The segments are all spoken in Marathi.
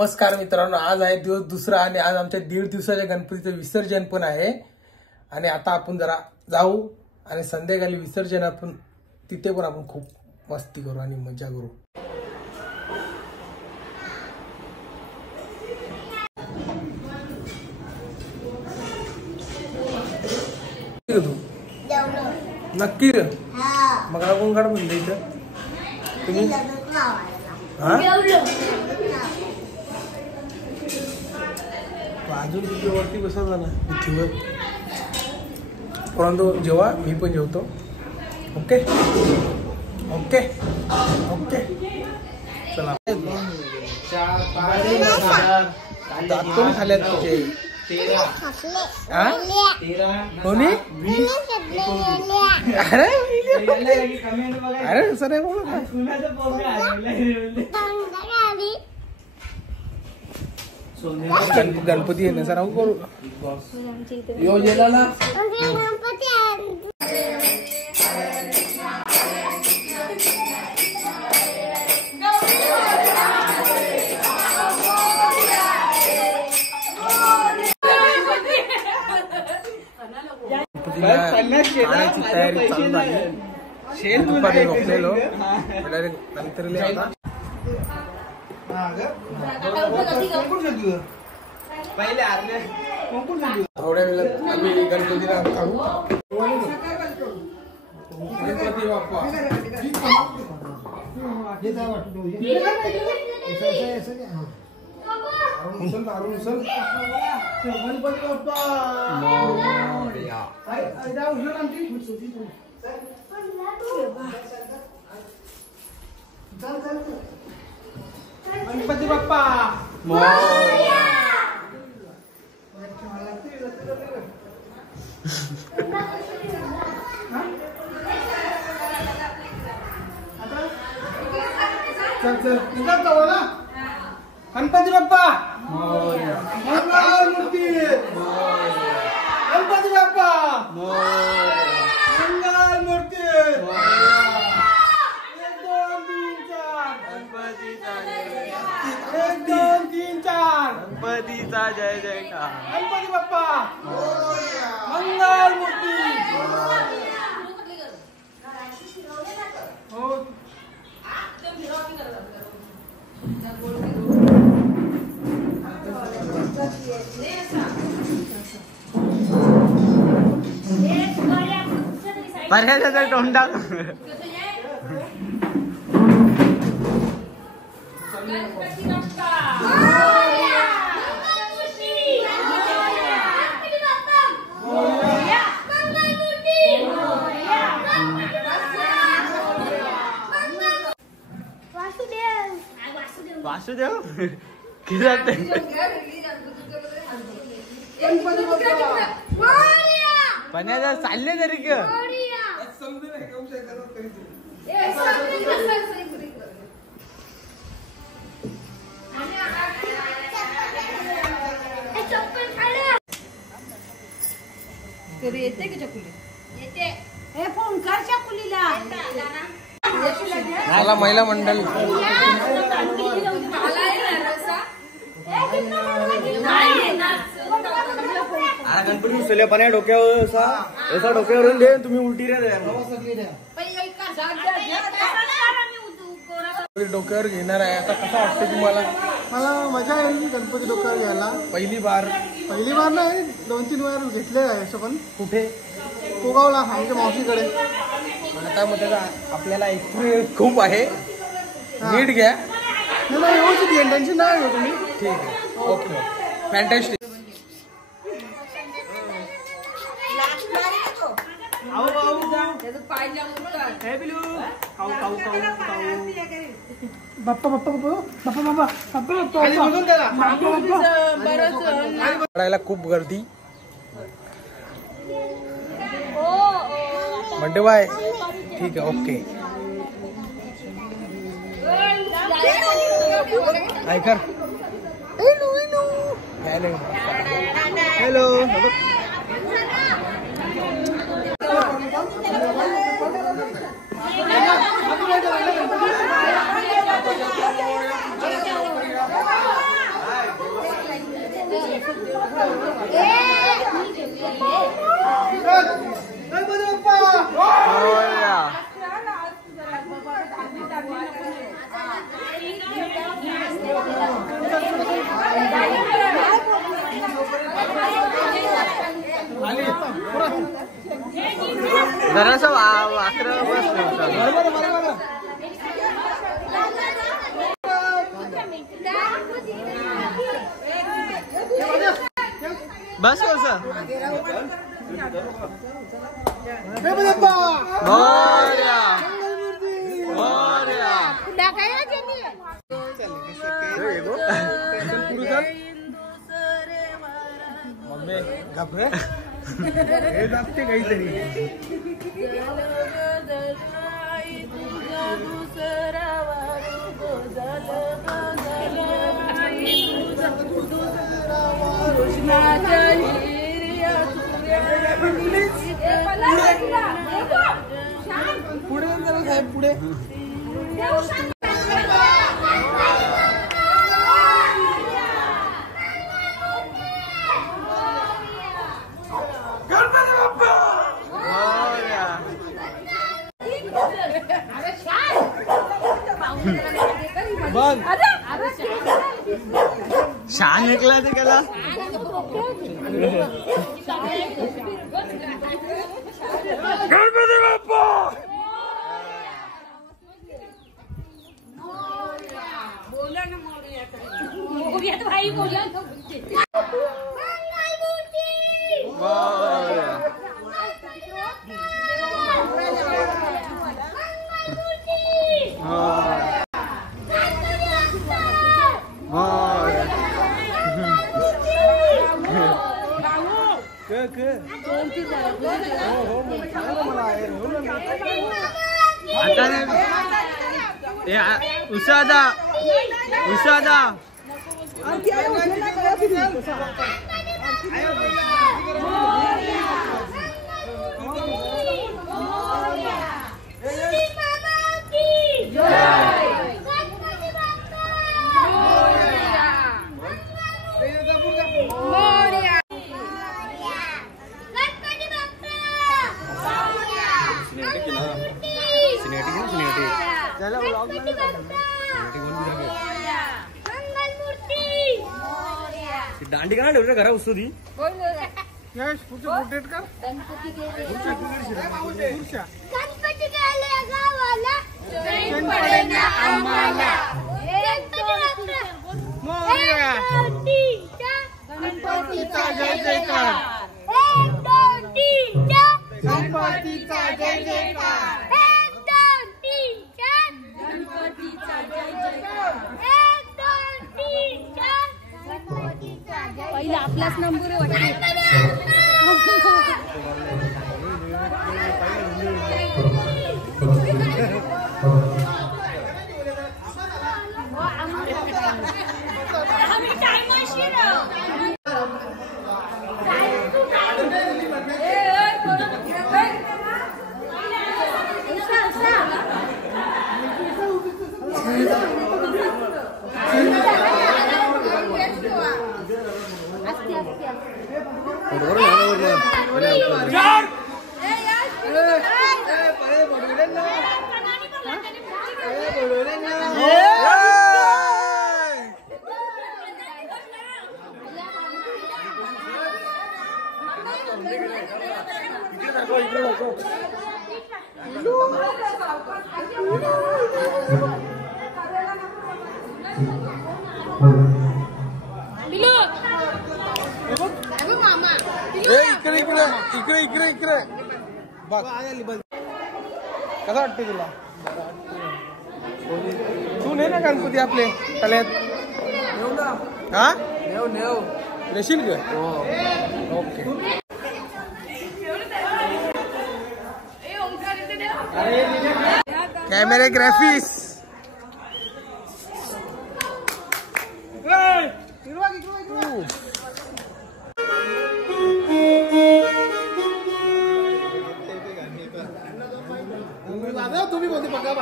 नमस्कार मित्रांनो, आज आहे दिवस दुसरा आणि आज आमच्या 1.5 दिवसाच्या गणपतीचं विसर्जन पण आहे आणि आता आपण जरा जाऊ आणि संध्याकाळी विसर्जन आपण तिथे पण आपण खूप मस्ती करू आणि मजा करू। तू नक्की मग आपण काढ म्हणलं इथं तुम्ही अजून वरती बसायचा ना पृथ्वीवर, परंतु जेव्हा मी पण जेवतो। ओके ओके ओके चला कोणी खाल्यात तुझे? कोणी? अरे सर गणपती आहे ना सर करू योजनेला तयारी चालू झाली। दुपारी बसलेलो नंतर थोड्या वेळात आम्ही गणपतीला काढू। गणपती बाप्पा गणपती बाप्पा गणपती बाप्पा मूर्ती गणपती बाप्पा मंगल मूर्ती 1 2 3 4 गणपतीचा जय जयकार। गणपती बाप्पा मंगल मूर्ती पर्याचा तोंडा वासुदेव पण्याला चालले तरी ग येते की चकुली येते हे फोन कर चकुलीला मला महिला मंडळ गणपती उसले पण डोक्यावर असा डोक्यावरून दे तुम्ही उलटी रे डोक्यावर घेणार आहे। आता कसं वाटतं तुम्हाला? मला मजा येईल गणपती डोक्यावर घ्यायला। पहिली बार नाही 2-3 वेळा घेतले आहे असं। पण कुठे? कोगावला आमच्या मावशीकडे। आता मध्ये आपल्याला एक्सपिरियन्स खूप आहे, नीट घ्या। नाही व्यवस्थित घ्या, टेन्शन नाही घेऊ तुम्ही। ठीक आहे ओके फॅन्टॅस्टिक। बाप्पा बाप्पा बाप्पा बाप्पा बाप्पा पडायला खूप गर्दी मंडे बाय। ठीक आहे ओके ऐकर हॅलो जरासा वासरा बस कसं घाबरे हे जाते काहीतरी पुढे जरा साहेब पुढे छान निकला ते गेला गणपती बाप्पा बोला ना मोरिया तो भाई बोला तो उसादा उसादा दांडी का ठेवलं घरा उसुदी रोटेट कर गणपती गेले गावाला आम्हाला गणपतीचा जय जयकार गणपतीचा जय जयकार पहिला आपलाच नंबर वाटतो इकडे इकडे इकडे इकडे इकडे बघ कसं वाटतं तुला तू नाही ना गणपती आपले कल्यात हा नेशील ग ओके कॅमेराग्राफीस तुम्ही कोणती बघा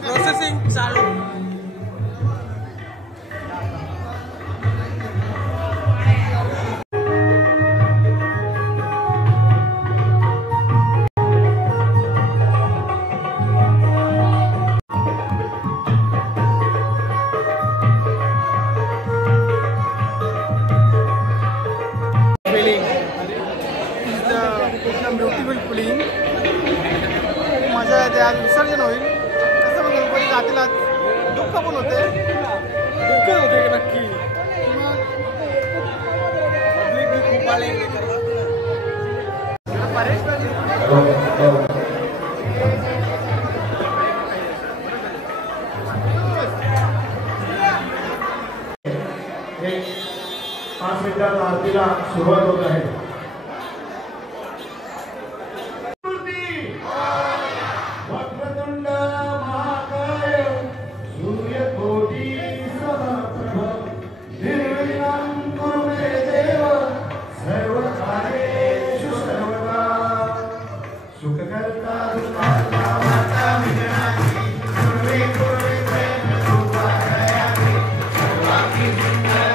प्रोसेसिंग चालू एकदम ब्युटिफुल पुलिंग. मजा येते. आज विसर्जन होईल. कसं पण गणपती जातील आज दुःख पण होते. दुःख होते की नक्की. पब्लिक बी खूप आले पाच मिनिटात आरतीला सुरुवात होत आहे. वक्रतुंड महाकाय सूर्यकोटी समप्रभ निर्विघ्नं कुरु मे देव सर्वकार्येषु सर्वदा. सुखकर्ता दुःखहर्ता माता विघ्नाची कुर्वे कुर्वे प्रेम रूपा दयाची सर्वांगी सुंदर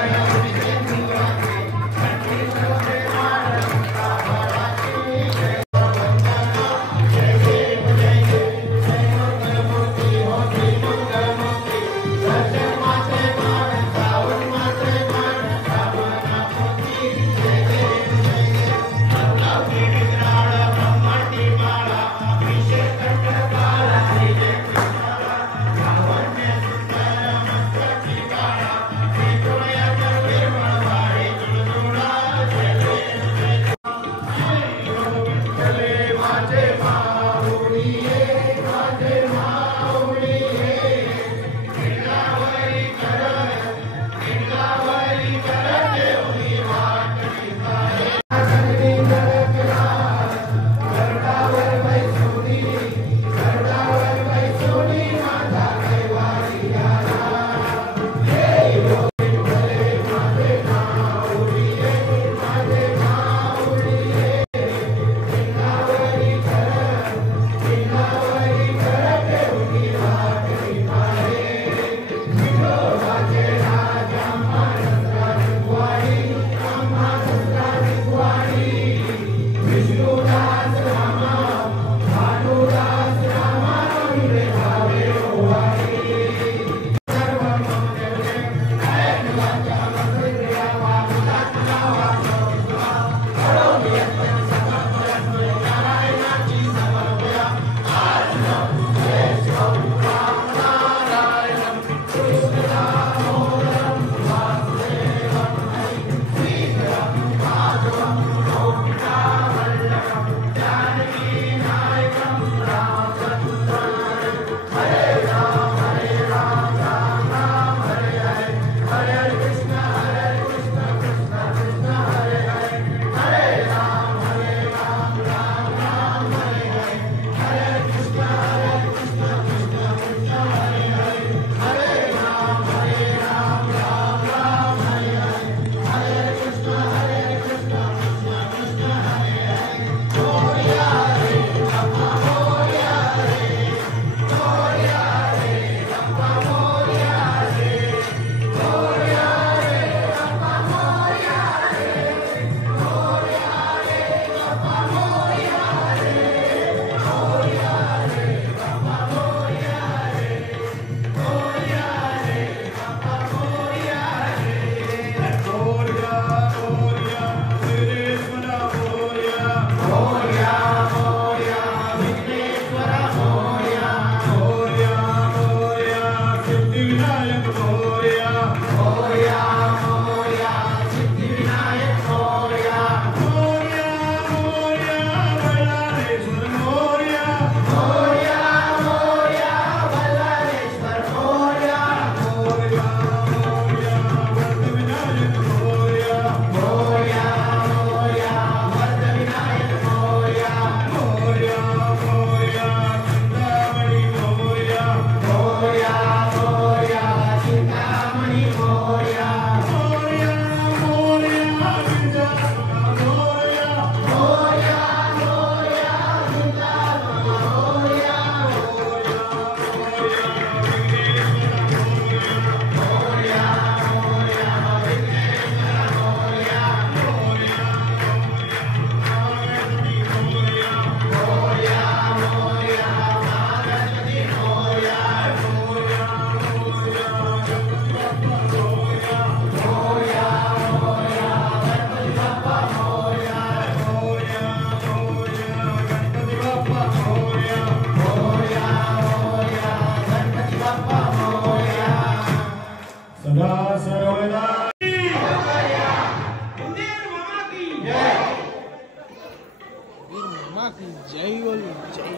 जय बोल जय.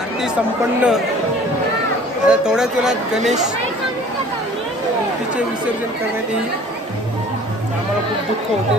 आरती संपन्न. आता थोड्याच वेळात गणेश मूर्तीचे विसर्जन करण्यात येईल. आम्हाला खूप दुःख होते.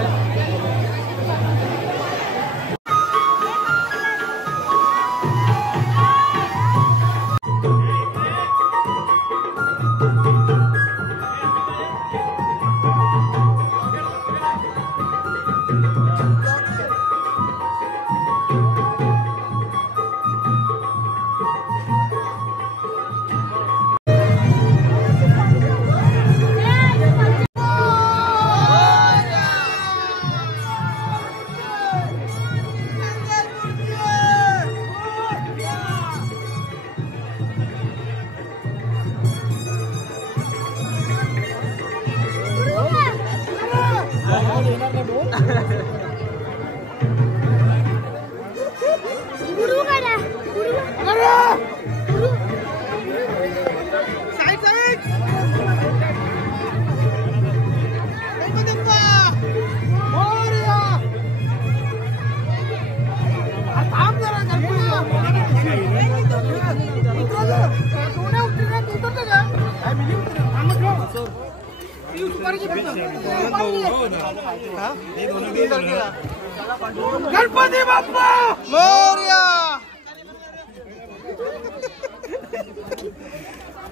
गणपती बाप्पा मोरया.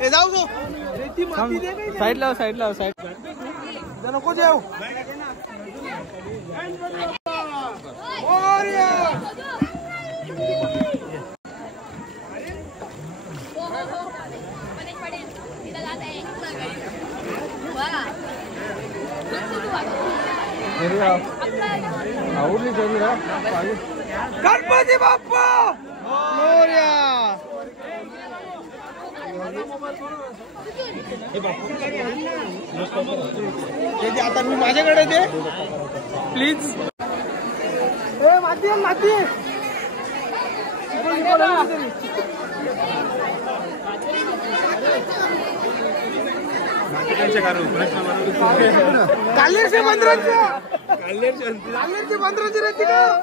ए जाऊ गो साईड लाव साईड लाव साईड नको जाऊ. मोरया. गणपती बाप्पा मोरया. आता मी माझ्याकडे दे प्लीज. माती माती कालेरचे बंदराची रहती का.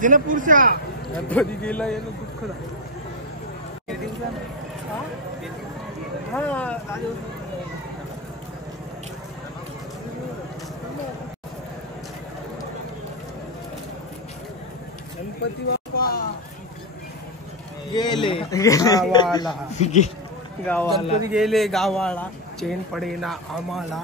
दिनापूरच्या गणपती गेला यानं दुःख झालं. गणपती बाप्पा गेले गावाला. गणपती गेले गावाला. चेन पडेना आम्हाला.